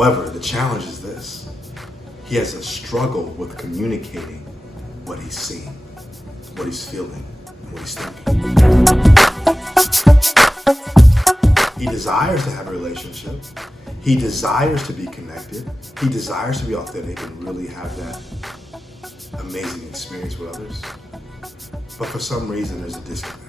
However, the challenge is this. He has a struggle with communicating what he's seeing, what he's feeling, and what he's thinking. He desires to have a relationship. He desires to be connected. He desires to be authentic and really have that amazing experience with others. But for some reason, there's a disconnect.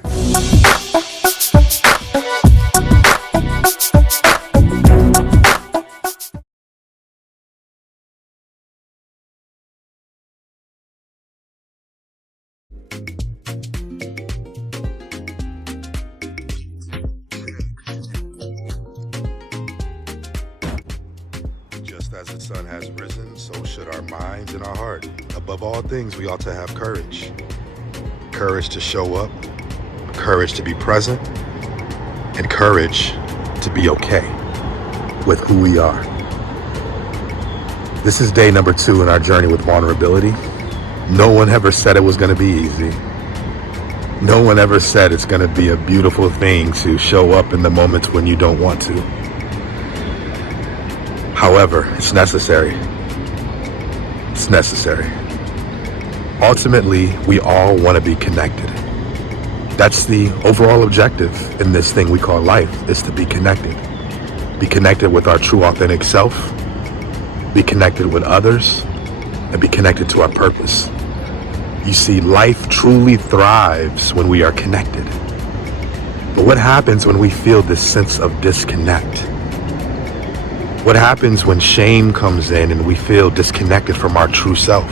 Just as the sun has risen, so should our minds and our heart. Above all things, we ought to have courage. Courage to show up, courage to be present, and courage to be okay with who we are. This is day number 2 in our journey with vulnerability. No one ever said it was going to be easy. No one ever said it's going to be a beautiful thing to show up in the moments when you don't want to. However, it's necessary. It's necessary. Ultimately, we all want to be connected. That's the overall objective in this thing we call life, is to be connected. Be connected with our true authentic self, be connected with others, and be connected to our purpose. You see, life truly thrives when we are connected. But what happens when we feel this sense of disconnect? What happens when shame comes in and we feel disconnected from our true self?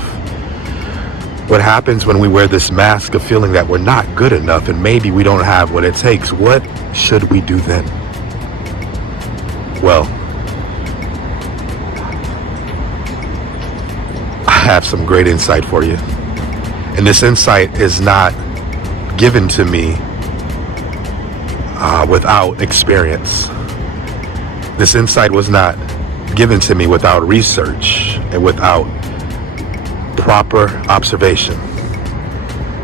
What happens when we wear this mask of feeling that we're not good enough and maybe we don't have what it takes? What should we do then? Well, I have some great insight for you. And this insight is not given to me without experience. This insight was not given to me without research and without proper observation.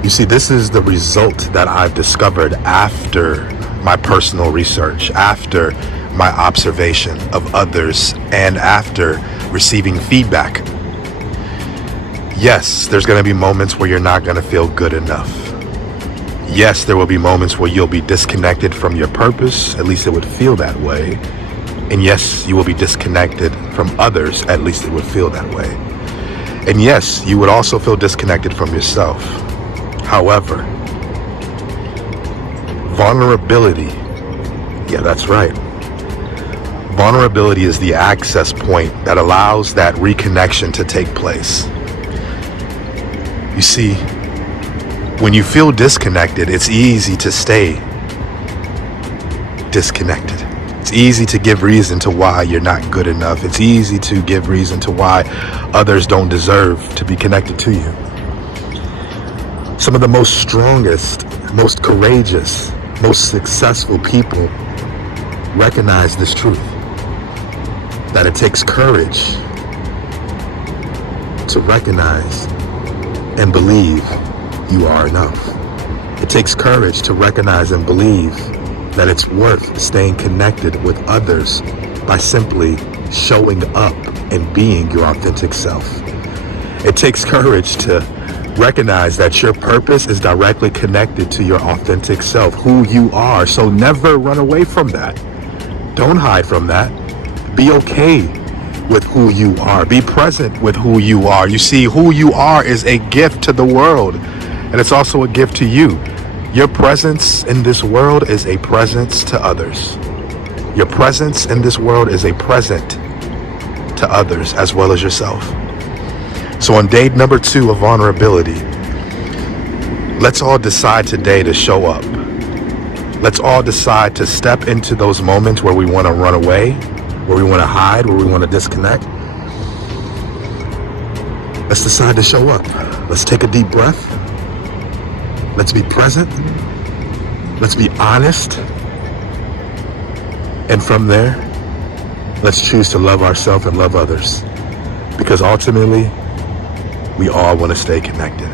You see, this is the result that I've discovered after my personal research, after my observation of others, and after receiving feedback. Yes, there's going to be moments where you're not going to feel good enough. Yes, there will be moments where you'll be disconnected from your purpose, at least it would feel that way. And yes, you will be disconnected from others, at least it would feel that way. And yes, you would also feel disconnected from yourself. However, vulnerability, yeah, that's right. Vulnerability is the access point that allows that reconnection to take place. You see, when you feel disconnected, it's easy to stay disconnected. It's easy to give reason to why you're not good enough. It's easy to give reason to why others don't deserve to be connected to you. Some of the most strongest, most courageous, most successful people recognize this truth, that it takes courage to recognize and believe you are enough. It takes courage to recognize and believe that it's worth staying connected with others by simply showing up and being your authentic self. It takes courage to recognize that your purpose is directly connected to your authentic self, who you are. So never run away from that. Don't hide from that. Be okay with who you are. Be present with who you are. You see, who you are is a gift to the world, and it's also a gift to you. Your presence in this world is a presence to others. Your presence in this world is a present to others as well as yourself. So on day number 2 of vulnerability, let's all decide today to show up. Let's all decide to step into those moments where we want to run away, where we want to hide, where we want to disconnect. Let's decide to show up. Let's take a deep breath. Let's be present. Let's be honest. And from there, let's choose to love ourselves and love others. Because ultimately, we all want to stay connected.